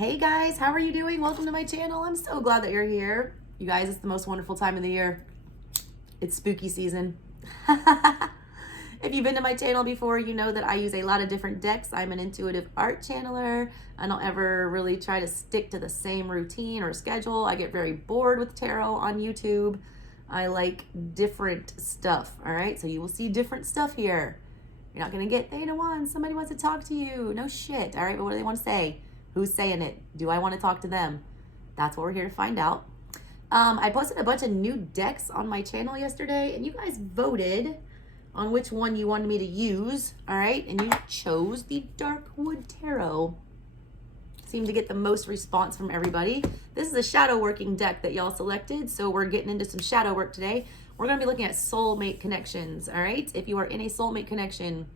Hey guys, how are you doing? Welcome to my channel. I'm so glad that you're here. You guys, it's the most wonderful time of the year. It's spooky season. If you've been to my channel before, you know that I use a lot of different decks. I'm an intuitive art channeler. I don't ever really try to stick to the same routine or schedule. I get very bored with tarot on YouTube. I like different stuff, all right? So you will see different stuff here. You're not gonna get Theta Wands. Somebody wants to talk to you. No shit, all right? But what do they want to say? Who's saying it? Do I want to talk to them? That's what we're here to find out. I posted a bunch of new decks on my channel yesterday, and you guys voted on which one you wanted me to use, all right? And you chose the Darkwood Tarot. Seemed to get the most response from everybody. This is a shadow working deck that y'all selected, so we're getting into some shadow work today. We're going to be looking at soulmate connections, all right? If you are in a soulmate connection,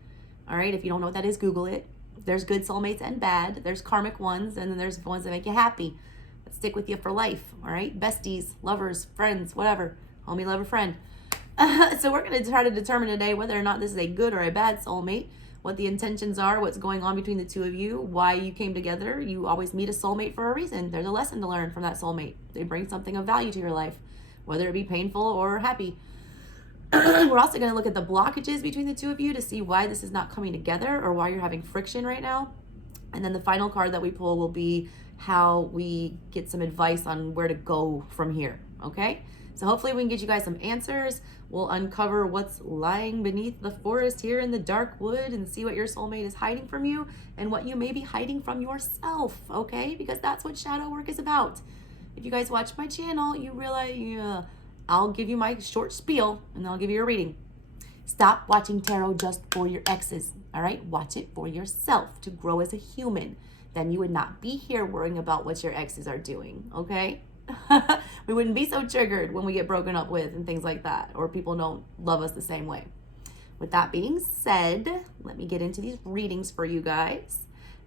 all right, if you don't know what that is, Google it. There's good soulmates and bad. There's karmic ones, and then there's the ones that make you happy, that stick with you for life, all right? Besties, lovers, friends, whatever. Homie, lover, friend. So we're going to try to determine today whether or not this is a good or a bad soulmate, what the intentions are, what's going on between the two of you, why you came together. You always meet a soulmate for a reason. There's a lesson to learn from that soulmate. They bring something of value to your life, whether it be painful or happy. We're also going to look at the blockages between the two of you to see why this is not coming together or why you're having friction right now. And then the final card that we pull will be how we get some advice on where to go from here, okay? So hopefully we can get you guys some answers. We'll uncover what's lying beneath the forest here in the dark wood and see what your soulmate is hiding from you and what you may be hiding from yourself, okay? Because that's what shadow work is about. If you guys watch my channel, you realize I'll give you my short spiel and then I'll give you a reading. Stop watching tarot just for your exes, all right? Watch it for yourself to grow as a human. Then you would not be here worrying about what your exes are doing, okay? We wouldn't be so triggered when we get broken up with and things like that, or people don't love us the same way. With that being said, let me get into these readings for you guys.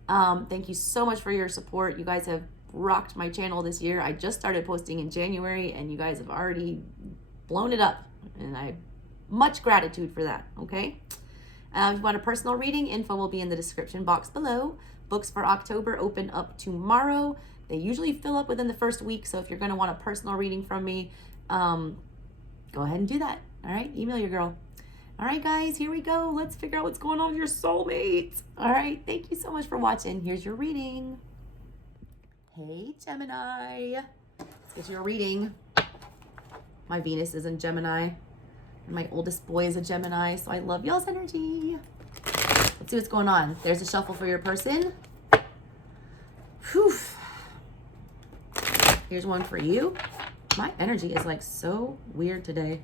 Thank you so much for your support. You guys have rocked my channel this year. I just started posting in January and you guys have already blown it up, and I have much gratitude for that, okay? If you want a personal reading, info will be in the description box below. Books for October open up tomorrow. They usually fill up within the first week, so if you're going to want a personal reading from me, go ahead and do that, all right? Email your girl. All right, guys, here we go. Let's figure out what's going on with your soulmate. All right, thank you so much for watching. Here's your reading. Hey, Gemini. Let's get your reading. My Venus is in Gemini, and my oldest boy is a Gemini, so I love y'all's energy. Let's see what's going on. There's a shuffle for your person. Whew. Here's one for you. My energy is like so weird today.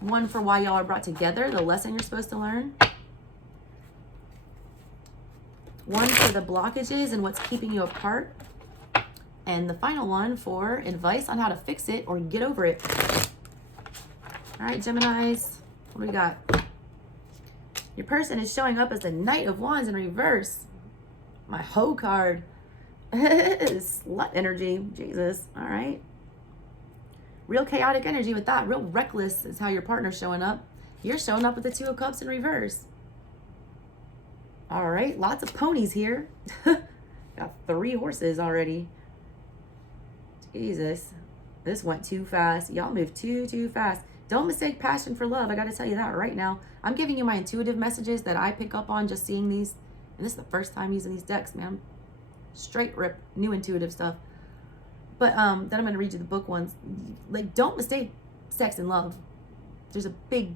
One for why y'all are brought together, the lesson you're supposed to learn. One for the blockages and what's keeping you apart. And the final one for advice on how to fix it or get over it. All right, Geminis, what do we got? Your person is showing up as the Knight of Wands in reverse. My hoe card. Slut energy, Jesus. All right, real chaotic energy with that. Real reckless is how your partner's showing up. You're showing up with the Two of Cups in reverse. All right, lots of ponies here. Got 3 horses already. Jesus, this went too fast. Y'all move too fast. Don't mistake passion for love. I got to tell you that right now. I'm giving you my intuitive messages that I pick up on just seeing these, and this is the first time using these decks, man. Straight rip, new intuitive stuff. But then I'm going to read you the book ones. Like, don't mistake sex and love. There's a big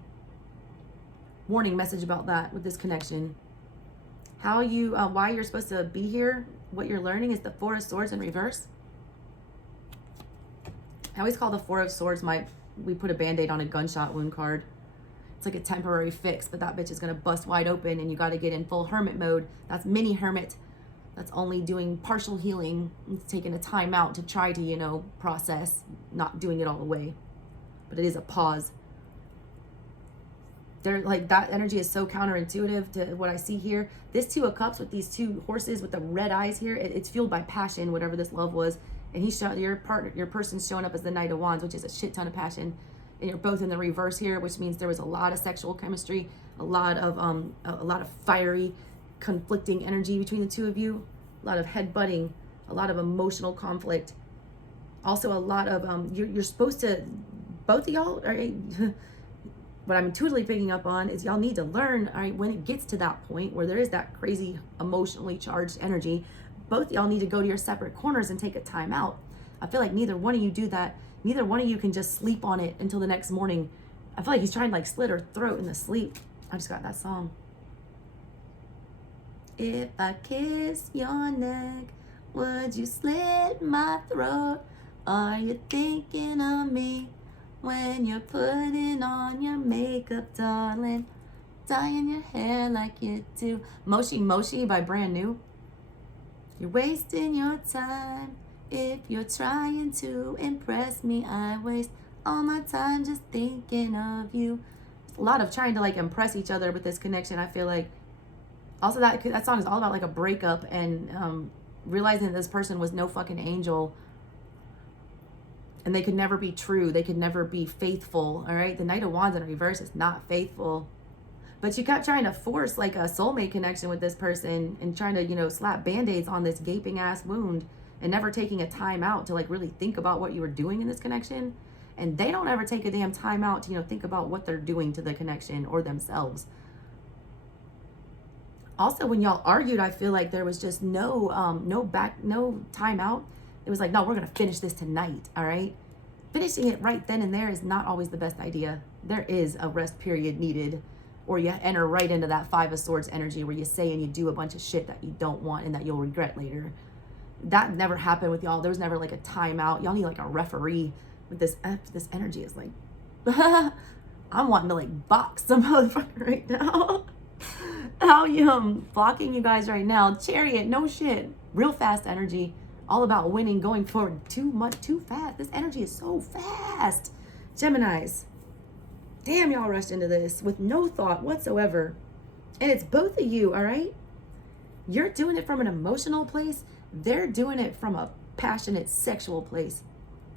warning message about that with this connection. How you, why you're supposed to be here, what you're learning is the Four of Swords in reverse. I always call the Four of Swords we put a band-aid on a gunshot wound card. It's like a temporary fix, but that bitch is going to bust wide open and you got to get in full hermit mode. That's mini hermit. That's only doing partial healing. It's taking a time out to try to, process, not doing it all the way. But it is a pause. They're like, that energy is so counterintuitive to what I see here. This Two of Cups with these 2 horses with the red eyes here, it's fueled by passion, whatever this love was. And your person's showing up as the Knight of Wands, which is a shit ton of passion. And you're both in the reverse here, which means there was a lot of sexual chemistry, a lot of fiery conflicting energy between the two of you, a lot of headbutting, a lot of emotional conflict. Also a lot of, you're supposed to, both of y'all, all right, what I'm intuitively picking up on is y'all need to learn, all right, when it gets to that point where there is that crazy emotionally charged energy, both of y'all need to go to your separate corners and take a time out. I feel like neither one of you do that. Neither one of you can just sleep on it until the next morning. I feel like he's trying to like slit her throat in the sleep. I just got that song. If I kiss your neck, would you slit my throat? Are you thinking of me when you're putting on your makeup, darling? Dyeing your hair like you do. Moshi Moshi by Brand New. You're wasting your time if you're trying to impress me. I waste all my time just thinking of you. A lot of trying to like impress each other with this connection, I feel like. Also, that song is all about like a breakup and realizing that this person was no fucking angel and they could never be true. They could never be faithful, all right? The Knight of Wands in reverse is not faithful. But you kept trying to force like a soulmate connection with this person and trying to, you know, slap band-aids on this gaping ass wound and never taking a time out to like really think about what you were doing in this connection. And they don't ever take a damn time out to, you know, think about what they're doing to the connection or themselves. Also, when y'all argued, I feel like there was just no time out. It was like, no, we're going to finish this tonight, all right? Finishing it right then and there is not always the best idea. There is a rest period needed, or you enter right into that Five of Swords energy where you say and you do a bunch of shit that you don't want and that you'll regret later. That never happened with y'all. There was never like a timeout. Y'all need like a referee with this. This energy is like, I'm wanting to like box some motherfucker right now. How you blocking you guys right now? Chariot, no shit. Real fast energy. All about winning, going forward. Too fast. This energy is so fast. Geminis. Damn, y'all rushed into this with no thought whatsoever. And it's both of you, all right? You're doing it from an emotional place. They're doing it from a passionate sexual place.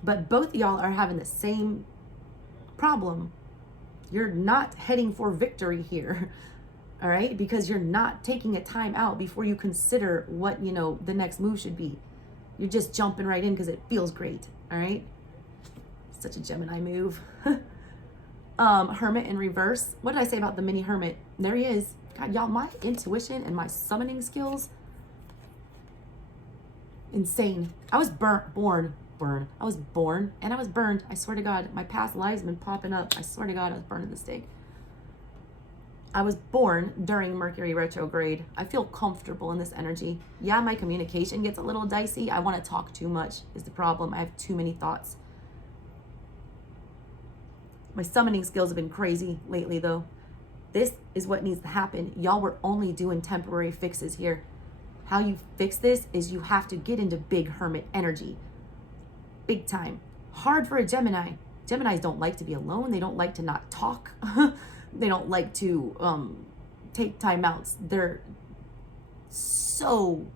But both of y'all are having the same problem. You're not heading for victory here. All right, because you're not taking a time out before you consider what, you know, the next move should be. You're just jumping right in because it feels great. All right, such a Gemini move. Hermit in reverse. What did I say about the mini Hermit? There he is. God, y'all, my intuition and my summoning skills, insane. I was born I was born and I was burned. I swear to God, my past lives have been popping up. I swear to God, I was burned at the stake. I was born during Mercury retrograde. I feel comfortable in this energy. Yeah, my communication gets a little dicey. I want to talk too much is the problem. I have too many thoughts. My summoning skills have been crazy lately though. This is what needs to happen. Y'all were only doing temporary fixes here. How you fix this is you have to get into big Hermit energy. Big time. Hard for a Gemini. Geminis don't like to be alone. They don't like to not talk. They don't like to take time outs. They're so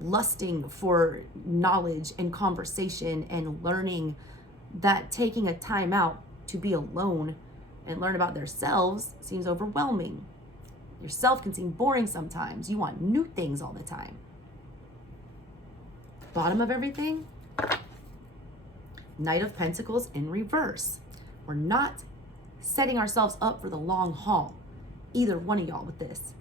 lusting for knowledge and conversation and learning that taking a time out to be alone and learn about themselves seems overwhelming. Yourself can seem boring sometimes. You want new things all the time. Bottom of everything, Knight of Pentacles in reverse. We're not setting ourselves up for the long haul. Either one of y'all with this.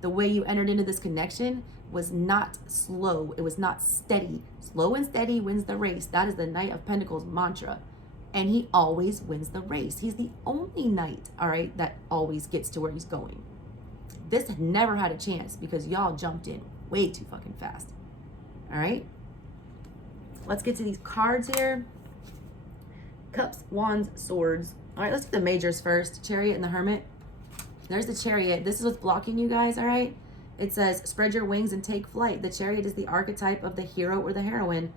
The way you entered into this connection was not slow. It was not steady. Slow and steady wins the race. That is the Knight of Pentacles mantra. And he always wins the race. He's the only knight, all right, that always gets to where he's going. This never had a chance because y'all jumped in way too fucking fast. All right. Let's get to these cards here. Cups, Wands, Swords. All right, let's do the majors first. Chariot and the Hermit. There's the Chariot. This is what's blocking you guys, all right? It says, spread your wings and take flight. The Chariot is the archetype of the hero or the heroine.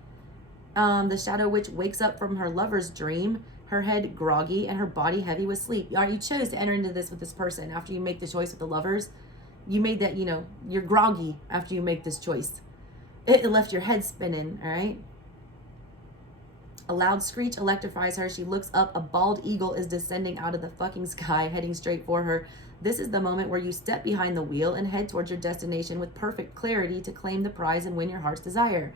The Shadow Witch wakes up from her lover's dream, her head groggy and her body heavy with sleep. All right, you chose to enter into this with this person after you make the choice with the lovers. You made that, you know, you're groggy after you make this choice. It left your head spinning, all right? A loud screech electrifies her. She looks up. A bald eagle is descending out of the fucking sky, heading straight for her. This is the moment where you step behind the wheel and head towards your destination with perfect clarity to claim the prize and win your heart's desire.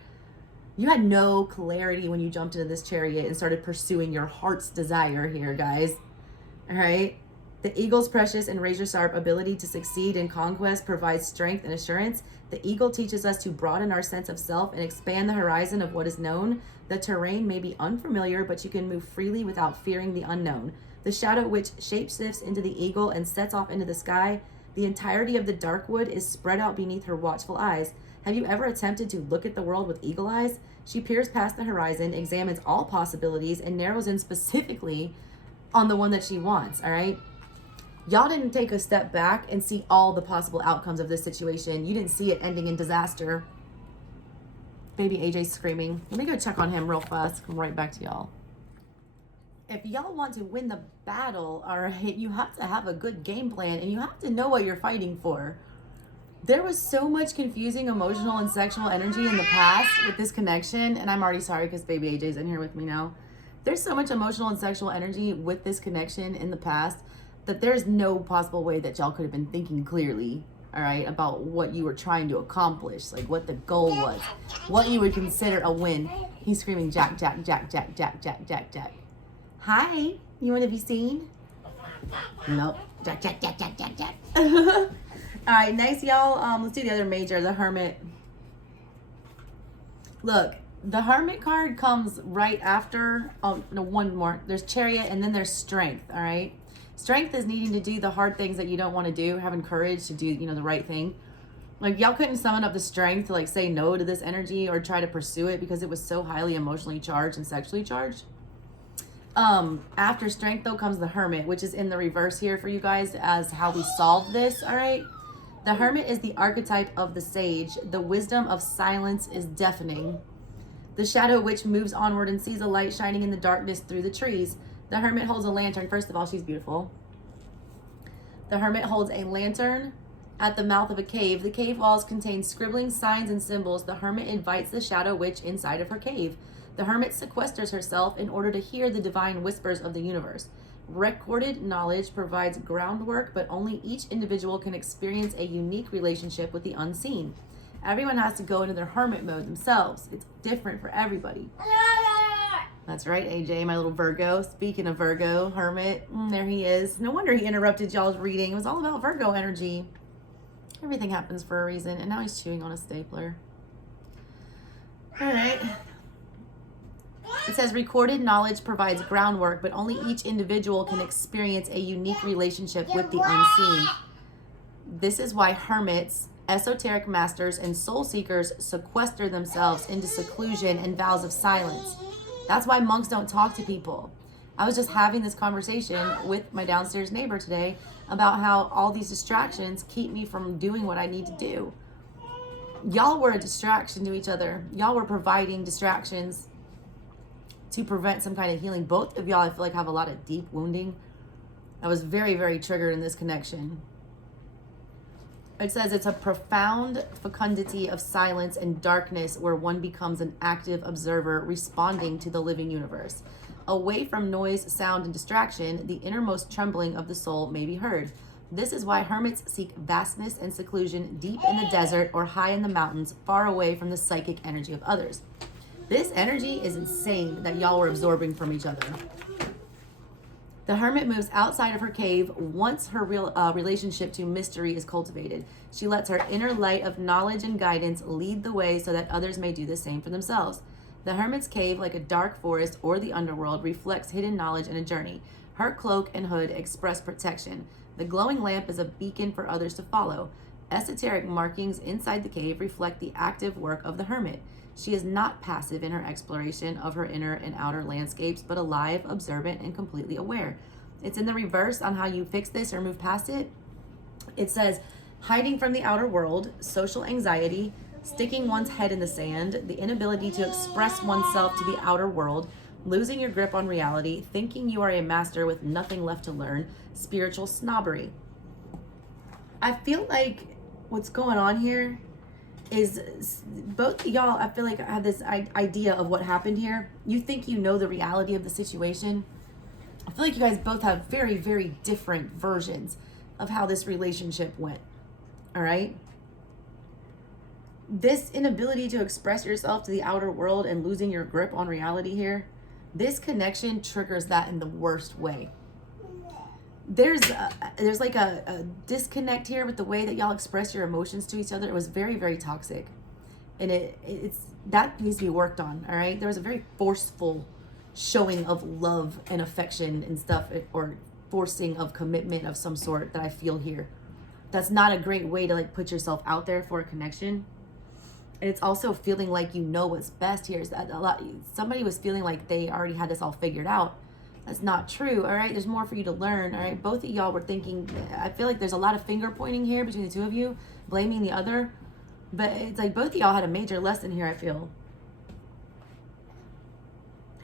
You had no clarity when you jumped into this chariot and started pursuing your heart's desire here, guys. All right? The eagle's precious and razor-sharp ability to succeed in conquest provides strength and assurance. The eagle teaches us to broaden our sense of self and expand the horizon of what is known. The terrain may be unfamiliar, but you can move freely without fearing the unknown. The shadow witch shapeshifts into the eagle and sets off into the sky. The entirety of the dark wood is spread out beneath her watchful eyes. Have you ever attempted to look at the world with eagle eyes? She peers past the horizon, examines all possibilities, and narrows in specifically on the one that she wants, all right? Y'all didn't take a step back and see all the possible outcomes of this situation. You didn't see it ending in disaster. Baby AJ's screaming. Let me go check on him real fast. Come right back to y'all. If y'all want to win the battle, all right, you have to have a good game plan and you have to know what you're fighting for. There was so much confusing emotional and sexual energy in the past with this connection, and I'm already sorry because baby AJ's in here with me now. There's so much emotional and sexual energy with this connection in the past that there's no possible way that y'all could have been thinking clearly, all right, about what you were trying to accomplish, like what the goal was, what you would consider a win. He's screaming, Jack, Jack, Jack, Jack, Jack, Jack, Jack, Jack. Hi, you want to be seen? Nope. Jack, Jack, Jack, Jack, Jack, Jack. All right, nice, y'all. Let's do the other major, the Hermit. Look, the Hermit card comes right after, no, one more. There's Chariot, and then there's Strength, all right? Strength is needing to do the hard things that you don't want to do, having courage to do, you know, the right thing. Like, y'all couldn't summon up the strength to, like, say no to this energy or try to pursue it because it was so highly emotionally charged and sexually charged. After Strength, though, comes the Hermit, which is in the reverse here for you guys as how we solve this, all right? The Hermit is the archetype of the sage. The wisdom of silence is deafening. The shadow witch moves onward and sees a light shining in the darkness through the trees. The Hermit holds a lantern. First of all, she's beautiful. The Hermit holds a lantern at the mouth of a cave. The cave walls contain scribbling signs and symbols. The Hermit invites the shadow witch inside of her cave. The Hermit sequesters herself in order to hear the divine whispers of the universe. Recorded knowledge provides groundwork, but only each individual can experience a unique relationship with the unseen. Everyone has to go into their hermit mode themselves. It's different for everybody. That's right, AJ, my little Virgo. Speaking of Virgo, Hermit, there he is. No wonder he interrupted y'all's reading. It was all about Virgo energy. Everything happens for a reason, and now he's chewing on a stapler. All right. It says recorded knowledge provides groundwork, but only each individual can experience a unique relationship with the unseen. This is why hermits, esoteric masters, and soul seekers sequester themselves into seclusion and vows of silence. That's why monks don't talk to people. I was just having this conversation with my downstairs neighbor today about how all these distractions keep me from doing what I need to do. Y'all were a distraction to each other. Y'all were providing distractions to prevent some kind of healing. Both of y'all, I feel like, have a lot of deep wounding. I was very, very triggered in this connection. It says it's a profound fecundity of silence and darkness where one becomes an active observer responding to the living universe. Away from noise, sound, and distraction, the innermost trembling of the soul may be heard. This is why hermits seek vastness and seclusion deep in the desert or high in the mountains, far away from the psychic energy of others. This energy is insane that y'all were absorbing from each other. The Hermit moves outside of her cave once her relationship to mystery is cultivated. She lets her inner light of knowledge and guidance lead the way so that others may do the same for themselves. The Hermit's cave, like a dark forest or the underworld, reflects hidden knowledge and a journey. Her cloak and hood express protection. The glowing lamp is a beacon for others to follow. Esoteric markings inside the cave reflect the active work of the Hermit. She is not passive in her exploration of her inner and outer landscapes, but alive, observant, and completely aware. It's in the reverse on how you fix this or move past it. It says, hiding from the outer world, social anxiety, sticking one's head in the sand, the inability to express oneself to the outer world, losing your grip on reality, thinking you are a master with nothing left to learn, spiritual snobbery. I feel like what's going on here is both y'all, I feel like I have this idea of what happened here. You think you know the reality of the situation. I feel like you guys both have very, very different versions of how this relationship went. All right? This inability to express yourself to the outer world and losing your grip on reality here, this connection triggers that in the worst way. There's like a disconnect here with the way that y'all express your emotions to each other. It was very, very toxic. And it's that needs to be worked on, all right? There was a very forceful showing of love and affection and stuff, or forcing of commitment of some sort that I feel here. That's not a great way to like put yourself out there for a connection. And it's also feeling like you know what's best here. Is that somebody was feeling like they already had this all figured out. That's not true, all right? There's more for you to learn, all right? Both of y'all were thinking, I feel like there's a lot of finger pointing here between the two of you, blaming the other. But it's like both of y'all had a major lesson here, I feel.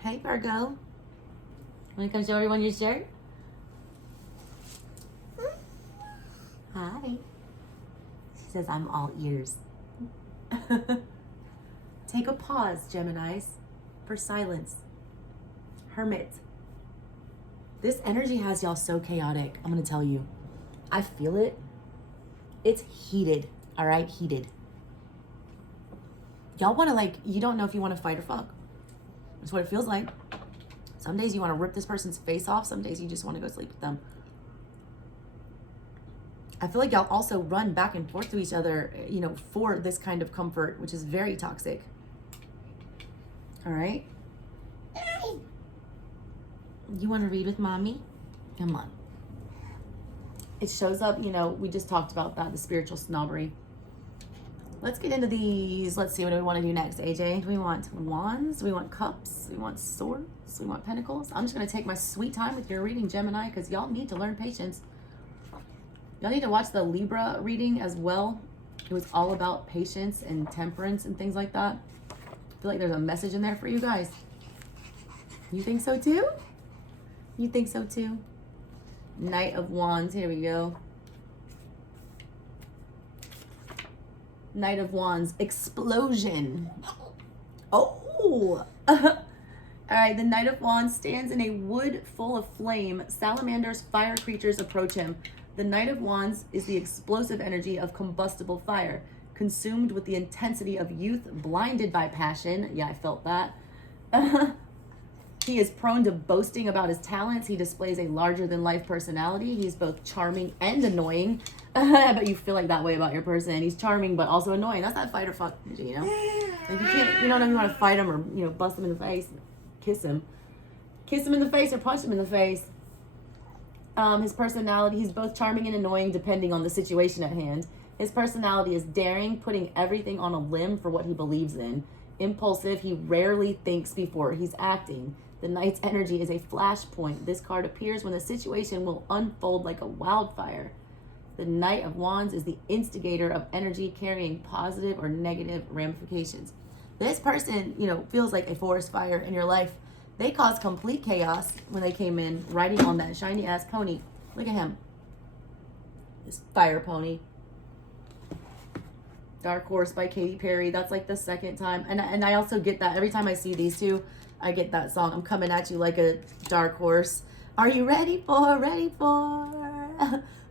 Hey, Virgo. Want to come show everyone your shirt? Hi. She says, I'm all ears. Take a pause, Geminis, for silence. Hermit. This energy has y'all so chaotic. I'm going to tell you. I feel it. It's heated. All right? Heated. Y'all want to like, you don't know if you want to fight or fuck. That's what it feels like. Some days you want to rip this person's face off. Some days you just want to go sleep with them. I feel like y'all also run back and forth to each other, you know, for this kind of comfort, which is very toxic. All right? You want to read with mommy? Come on. It shows up, you know, we just talked about that, the spiritual snobbery. Let's get into these. Let's see, what do we want to do next, AJ? Do we want wands? Do we want cups? Do we want swords? Do we want pentacles? I'm just going to take my sweet time with your reading, Gemini, because y'all need to learn patience. Y'all need to watch the Libra reading as well. It was all about patience and temperance and things like that. I feel like there's a message in there for you guys. You think so too? You think so too? Knight of Wands, here we go. Knight of Wands, explosion. Oh! All right, the Knight of Wands stands in a wood full of flame. Salamanders, fire creatures approach him. The Knight of Wands is the explosive energy of combustible fire, consumed with the intensity of youth, blinded by passion. Yeah, I felt that. He is prone to boasting about his talents. He displays a larger-than-life personality. He's both charming and annoying. I bet you feel like that way about your person. He's charming, but also annoying. That's not fight or fuck, you know? Like you don't know if you want to fight him or, you know, bust him in the face, kiss him. Kiss him in the face or punch him in the face. His personality, he's both charming and annoying depending on the situation at hand. His personality is daring, putting everything on a limb for what he believes in. Impulsive, he rarely thinks before he's acting. The Knight's energy is a flashpoint. This card appears when the situation will unfold like a wildfire. The Knight of Wands is the instigator of energy carrying positive or negative ramifications. This person, you know, feels like a forest fire in your life. They caused complete chaos when they came in riding on that shiny ass pony. Look at him. This fire pony. Dark Horse by Katy Perry. That's like the second time. And I also get that. Every time I see these two, I get that song. I'm coming at you like a dark horse. Are you ready for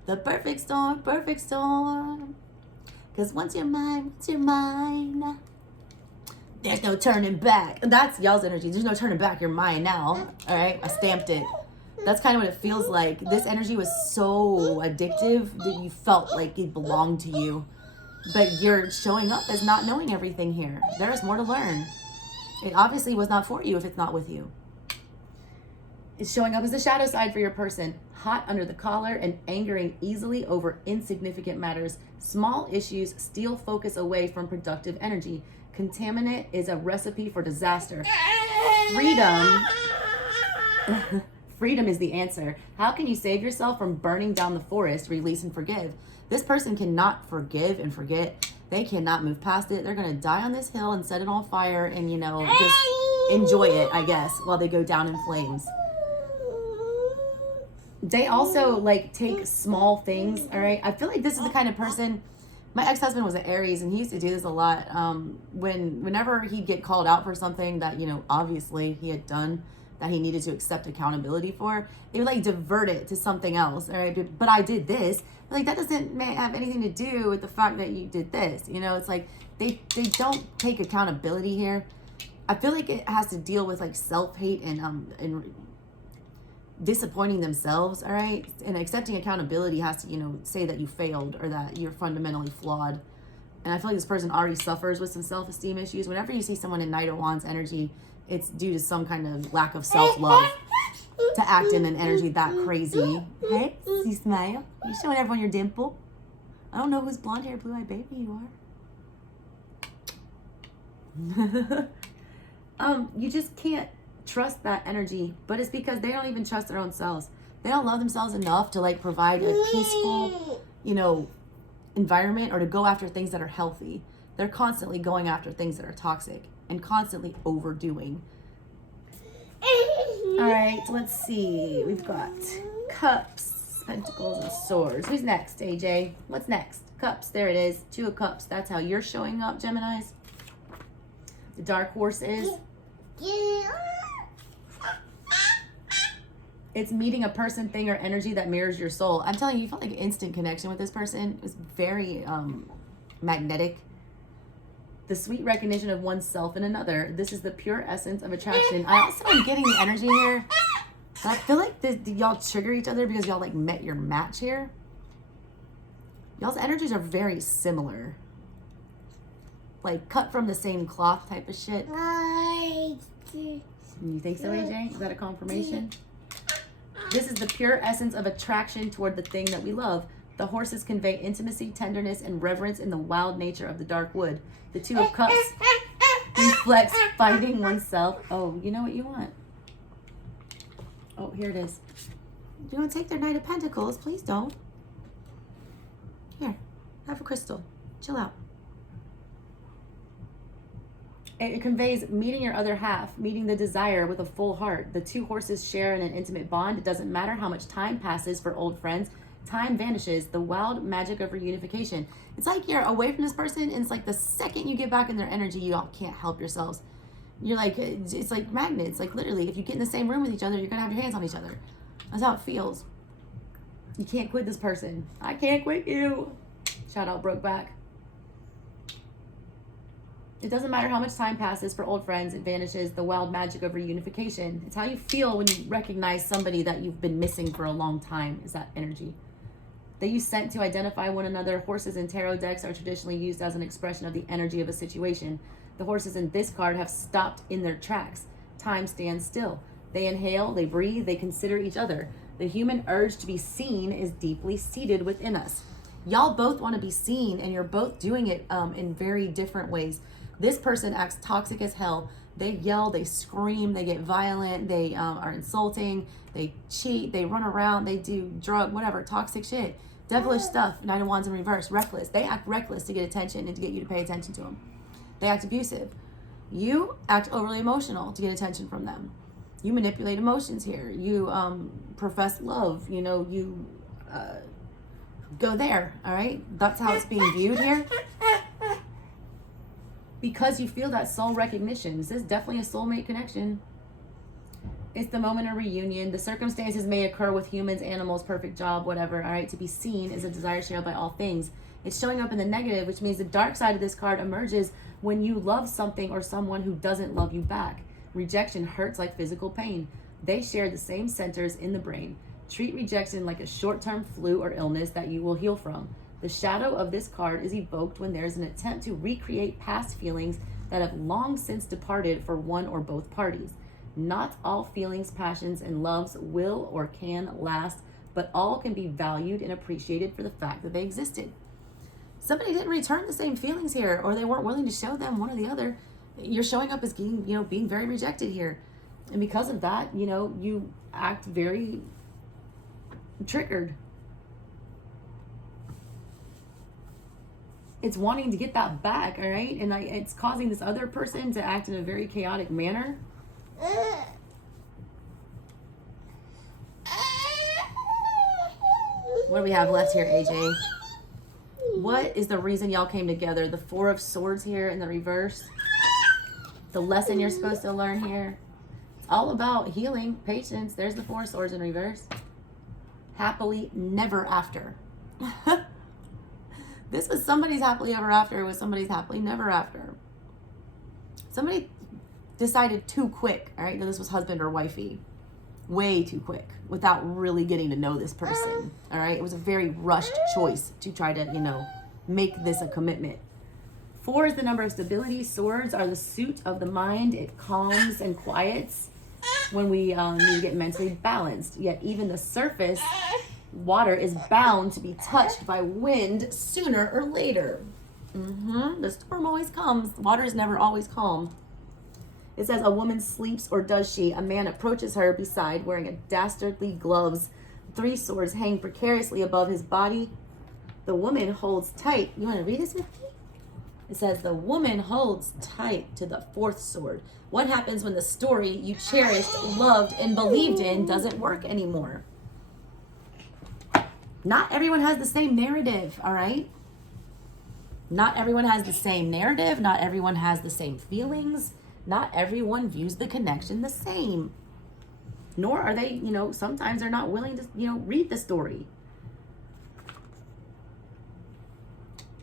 the perfect storm, perfect storm? Because once you're mine, there's no turning back. That's y'all's energy. There's no turning back. You're mine now. All right? I stamped it. That's kind of what it feels like. This energy was so addictive that you felt like it belonged to you. But you're showing up as not knowing everything here. There is more to learn. It obviously was not for you if it's not with you. It's showing up as the shadow side for your person. Hot under the collar and angering easily over insignificant matters. Small issues steal focus away from productive energy. Contaminant is a recipe for disaster. Freedom is the answer. How can you save yourself from burning down the forest? Release and forgive. This person cannot forgive and forget. They cannot move past it. They're going to die on this hill and set it on fire and, you know, just enjoy it, I guess, while they go down in flames. They also, like, take small things, all right? I feel like this is the kind of person... My ex-husband was an Aries, and he used to do this a lot. Whenever he'd get called out for something that, you know, obviously he had done, that he needed to accept accountability for, it would like divert it to something else. All right, but I did this. Like, that doesn't have anything to do with the fact that you did this. You know, it's like they don't take accountability here. I feel like it has to deal with like self-hate and disappointing themselves. All right, and accepting accountability has to, you know, say that you failed or that you're fundamentally flawed. And I feel like this person already suffers with some self-esteem issues. Whenever you see someone in Knight of Wands energy, it's due to some kind of lack of self-love to act in an energy that crazy. Hey, you smile. You showing everyone your dimple. I don't know whose blonde hair, blue-eyed baby you are. You just can't trust that energy, but it's because they don't even trust their own selves. They don't love themselves enough to like provide a peaceful, you know, environment or to go after things that are healthy. They're constantly going after things that are toxic and constantly overdoing. All right, let's see. We've got Cups, Pentacles, and Swords. Who's next, AJ? What's next? Cups, there it is. 2 of Cups. That's how you're showing up, Geminis. The Dark Horse is. It's meeting a person, thing, or energy that mirrors your soul. I'm telling you, you felt like an instant connection with this person. It was very magnetic. The sweet recognition of oneself in another. This is the pure essence of attraction. I also am getting the energy here. I feel like y'all trigger each other because y'all like met your match here. Y'all's energies are very similar. Like cut from the same cloth type of shit. You think so, AJ? Is that a confirmation? This is the pure essence of attraction toward the thing that we love. The horses convey intimacy, tenderness, and reverence in the wild nature of the dark wood. The 2 of Cups reflects finding oneself. Oh, you know what you want. Oh, here it is. You want to take their Knight of Pentacles? Please don't. Here, have a crystal. Chill out. It conveys meeting your other half, meeting the desire with a full heart. The 2 horses share in an intimate bond. It doesn't matter how much time passes for old friends. Time vanishes. The wild magic of reunification. It's like you're away from this person, and it's like the second you get back in their energy, you all can't help yourselves. You're like, it's like magnets. Like literally, if you get in the same room with each other, you're going to have your hands on each other. That's how it feels. You can't quit this person. I can't quit you. Shout out Brokeback. It doesn't matter how much time passes for old friends, it vanishes. The wild magic of reunification. It's how you feel when you recognize somebody that you've been missing for a long time, is that energy. They use scent to identify one another. Horses in tarot decks are traditionally used as an expression of the energy of a situation. The horses in this card have stopped in their tracks. Time stands still. They inhale, they breathe, they consider each other. The human urge to be seen is deeply seated within us. Y'all both want to be seen, and you're both doing it in very different ways. This person acts toxic as hell. They yell, they scream, they get violent, they are insulting, they cheat, they run around, they do drug, whatever, toxic shit. Devilish stuff, Knight of Wands in reverse, reckless. They act reckless to get attention and to get you to pay attention to them. They act abusive. You act overly emotional to get attention from them. You manipulate emotions here. You profess love. You know, you go there, all right? That's how it's being viewed here. Because you feel that soul recognition. This is definitely a soulmate connection. It's the moment of reunion. The circumstances may occur with humans, animals, perfect job, whatever. All right, to be seen is a desire shared by all things. It's showing up in the negative, which means the dark side of this card emerges when you love something or someone who doesn't love you back. Rejection hurts like physical pain. They share the same centers in the brain. Treat rejection like a short-term flu or illness that you will heal from. The shadow of this card is evoked when there's an attempt to recreate past feelings that have long since departed for one or both parties. Not all feelings, passions, and loves will or can last, but all can be valued and appreciated for the fact that they existed. Somebody didn't return the same feelings here, or they weren't willing to show them, one or the other. You're showing up as being, being very rejected here. And because of that, you act very triggered. It's wanting to get that back, all right? And it's causing this other person to act in a very chaotic manner. What do we have left here, AJ? What is the reason y'all came together? The 4 of Swords here in the reverse. The lesson you're supposed to learn here. all about healing, patience. There's the Four of Swords in reverse. Happily never after. This was somebody's happily ever after. It was somebody's happily never after. Somebody decided too quick, all right, that this was husband or wifey. Way too quick without really getting to know this person, all right? It was a very rushed choice to try to, you know, make this a commitment. 4 is the number of stability. Swords are the suit of the mind. It calms and quiets when we need to get mentally balanced. Yet even the surface water is bound to be touched by wind sooner or later. The storm always comes. Water is never always calm. It says a woman sleeps, or does she? A man approaches her beside, wearing a dastardly gloves. 3 swords hang precariously above his body. The woman holds tight. You want to read this with me? It says the woman holds tight to the 4th sword. What happens when the story you cherished, loved, and believed in doesn't work anymore? Not everyone has the same narrative, all right? Not everyone has the same narrative. Not everyone has the same feelings. Not everyone views the connection the same. Nor are they, you know, sometimes they're not willing to, you know, read the story.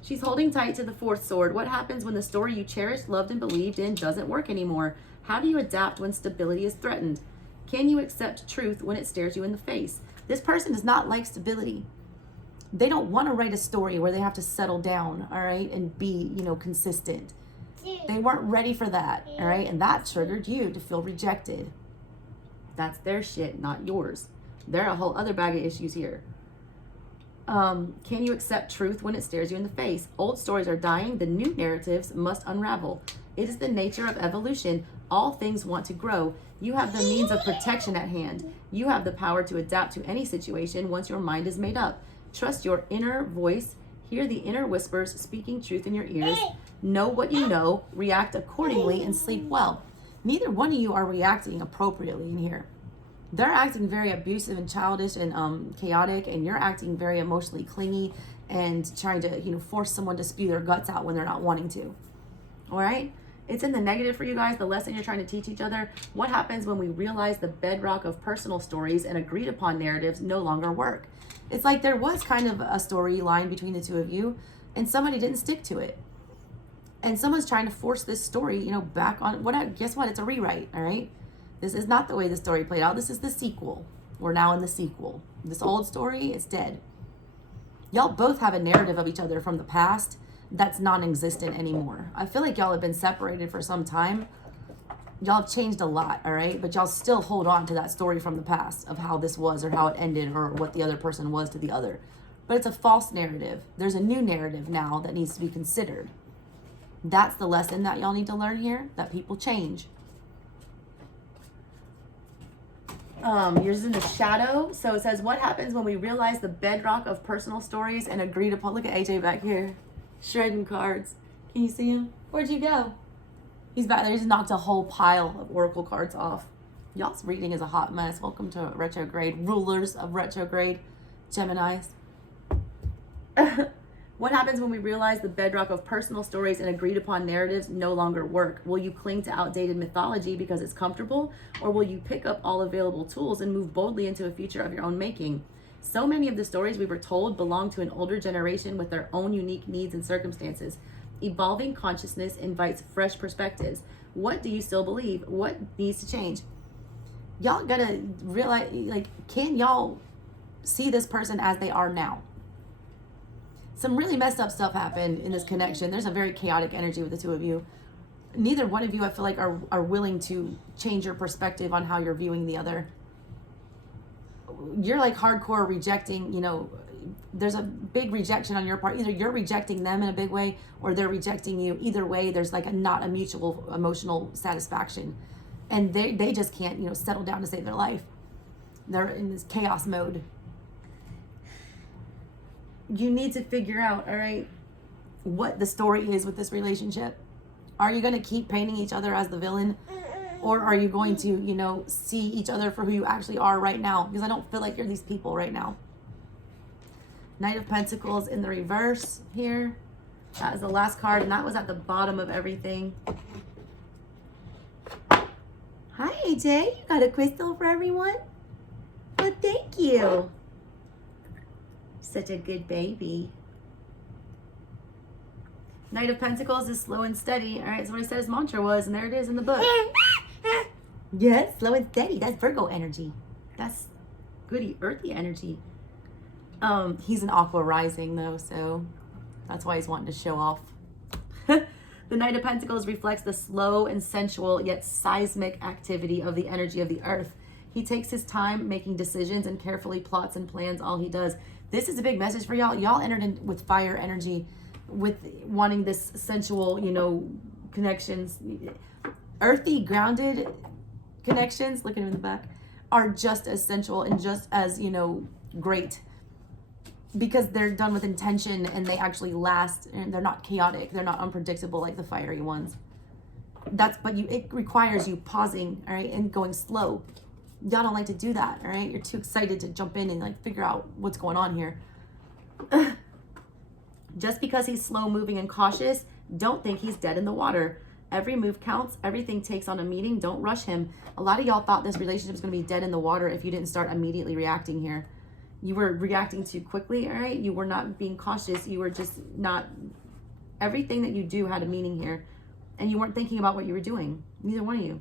She's holding tight to the 4th sword. What happens when the story you cherished, loved, and believed in doesn't work anymore? How do you adapt when stability is threatened? Can you accept truth when it stares you in the face? This person does not like stability. They don't want to write a story where they have to settle down, all right, and be, you know, consistent. They weren't ready for that, all right? And that triggered you to feel rejected. That's their shit, not yours. They're a whole other bag of issues here. Can you accept truth when it stares you in the face? Old stories are dying. The new narratives must unravel. It is the nature of evolution. All things want to grow. You have the means of protection at hand. You have the power to adapt to any situation once your mind is made up. Trust your inner voice. Hear the inner whispers speaking truth in your ears. Know what you know, react accordingly, and sleep well. Neither one of you are reacting appropriately in here. They're acting very abusive and childish and chaotic, and you're acting very emotionally clingy and trying to, you know, force someone to spew their guts out when they're not wanting to. All right? It's in the negative for you guys, the lesson you're trying to teach each other. What happens when we realize the bedrock of personal stories and agreed upon narratives no longer work? It's like there was kind of a storyline between the two of you, and somebody didn't stick to it. And someone's trying to force this story, you know, back on. Guess what? It's a rewrite, all right? This is not the way the story played out. This is the sequel. We're now in the sequel. This old story, it's dead. Y'all both have a narrative of each other from the past that's non-existent anymore. I feel like y'all have been separated for some time. Y'all have changed a lot, all right? But y'all still hold on to that story from the past of how this was or how it ended or what the other person was to the other. But it's a false narrative. There's a new narrative now that needs to be considered. That's the lesson that y'all need to learn here, that people change. Yours is in the shadow. So it says, what happens when we realize the bedrock of personal stories and agree to look at AJ back here, shredding cards. Can you see him? Where'd you go? He's back there. He's knocked a whole pile of oracle cards off. Y'all's reading is a hot mess. Welcome to retrograde. Rulers of retrograde, Geminis. What happens when we realize the bedrock of personal stories and agreed upon narratives no longer work? Will you cling to outdated mythology because it's comfortable, or will you pick up all available tools and move boldly into a future of your own making? So many of the stories we were told belong to an older generation with their own unique needs and circumstances. Evolving consciousness invites fresh perspectives. What do you still believe? What needs to change? Y'all gotta realize, like, can y'all see this person as they are now? Some really messed up stuff happened in this connection. There's a very chaotic energy with the two of you. Neither one of you, I feel like, are willing to change your perspective on how you're viewing the other. You're like hardcore rejecting, you know, there's a big rejection on your part. Either you're rejecting them in a big way or they're rejecting you. Either way, there's like not a mutual emotional satisfaction. And they just can't, you know, settle down to save their life. They're in this chaos mode. You need to figure out, all right, what the story is with this relationship. Are you going to keep painting each other as the villain? Or are you going to, you know, see each other for who you actually are right now? Because I don't feel like you're these people right now. Knight of Pentacles in the reverse here. That is the last card, and that was at the bottom of everything. Hi, AJ. You got a crystal for everyone? Well, thank you. Such a good baby. Knight of Pentacles is slow and steady. All right, that's what I said his mantra was, and there it is in the book. Yes, slow and steady. That's Virgo energy. That's goody, earthy energy. He's an Aqua rising, though, so that's why he's wanting to show off. The Knight of Pentacles reflects the slow and sensual yet seismic activity of the energy of the earth. He takes his time making decisions and carefully plots and plans all he does. This is a big message for y'all. Y'all entered in with fire energy, with wanting this sensual, you know, connections. Earthy, grounded connections, look at him in the back, are just as sensual and just as, you know, great. Because they're done with intention and they actually last, and they're not chaotic, they're not unpredictable like the fiery ones. It requires you pausing, all right, and going slow. Y'all don't like to do that, all right? You're too excited to jump in and like figure out what's going on here. Just because he's slow moving and cautious, don't think he's dead in the water. Every move counts. Everything takes on a meaning. Don't rush him. A lot of y'all thought this relationship was going to be dead in the water if you didn't start immediately reacting here. You were reacting too quickly, all right? You were not being cautious. You were just not... Everything that you do had a meaning here. And you weren't thinking about what you were doing. Neither one of you.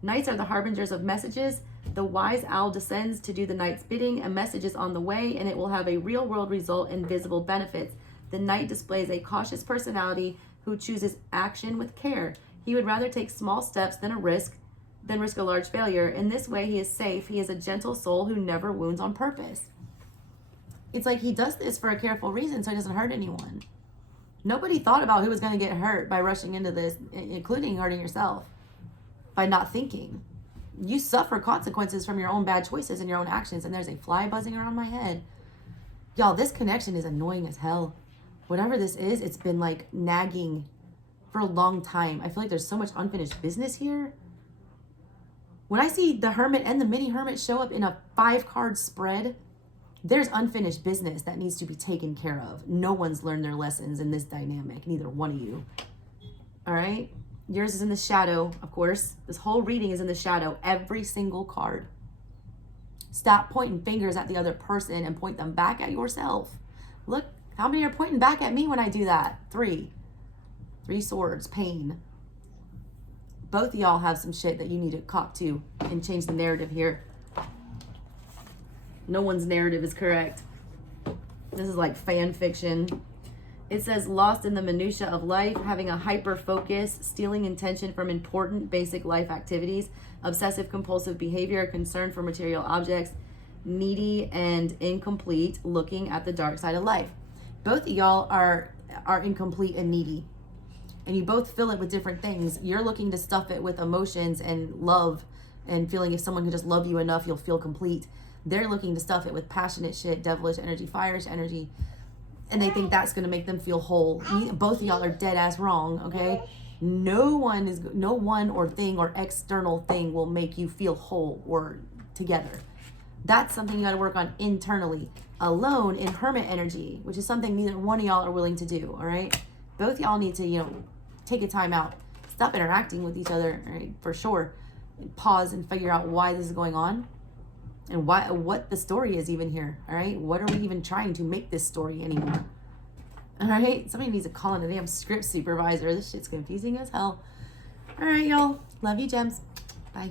Knights are the harbingers of messages. The wise owl descends to do the knight's bidding. A message is on the way, and it will have a real-world result and visible benefits. The knight displays a cautious personality who chooses action with care. He would rather take small steps than risk a large failure. In this way, he is safe. He is a gentle soul who never wounds on purpose. It's like he does this for a careful reason so he doesn't hurt anyone. Nobody thought about who was going to get hurt by rushing into this, including hurting yourself, by not thinking. You suffer consequences from your own bad choices and your own actions, and there's a fly buzzing around my head. Y'all, this connection is annoying as hell. Whatever this is, it's been like nagging for a long time. I feel like there's so much unfinished business here. When I see the Hermit and the mini Hermit show up in a 5-card spread, there's unfinished business that needs to be taken care of. No one's learned their lessons in this dynamic, neither one of you. All right? Yours is in the shadow, of course. This whole reading is in the shadow, every single card. Stop pointing fingers at the other person and point them back at yourself. Look, how many are pointing back at me when I do that? 3. 3 swords, pain. Both of y'all have some shit that you need to cop to and change the narrative here. No one's narrative is correct. This is like fan fiction. It says, lost in the minutia of life, having a hyper focus, stealing intention from important basic life activities, obsessive compulsive behavior, concern for material objects, needy and incomplete, looking at the dark side of life. Both of y'all are incomplete and needy. And you both fill it with different things. You're looking to stuff it with emotions and love and feeling if someone could just love you enough, you'll feel complete. They're looking to stuff it with passionate shit, devilish energy, fireish energy. And they think that's going to make them feel whole. Both of y'all are dead ass wrong, okay? No one or thing or external thing will make you feel whole or together. That's something you got to work on internally. Alone in Hermit energy, which is something neither one of y'all are willing to do, all right? Both y'all need to, take a time out. Stop interacting with each other, all right, for sure. Pause and figure out why this is going on and what the story is even here, all right? What are we even trying to make this story anymore? All right? Somebody needs to call in a damn script supervisor. This shit's confusing as hell. All right, y'all. Love you, gems. Bye.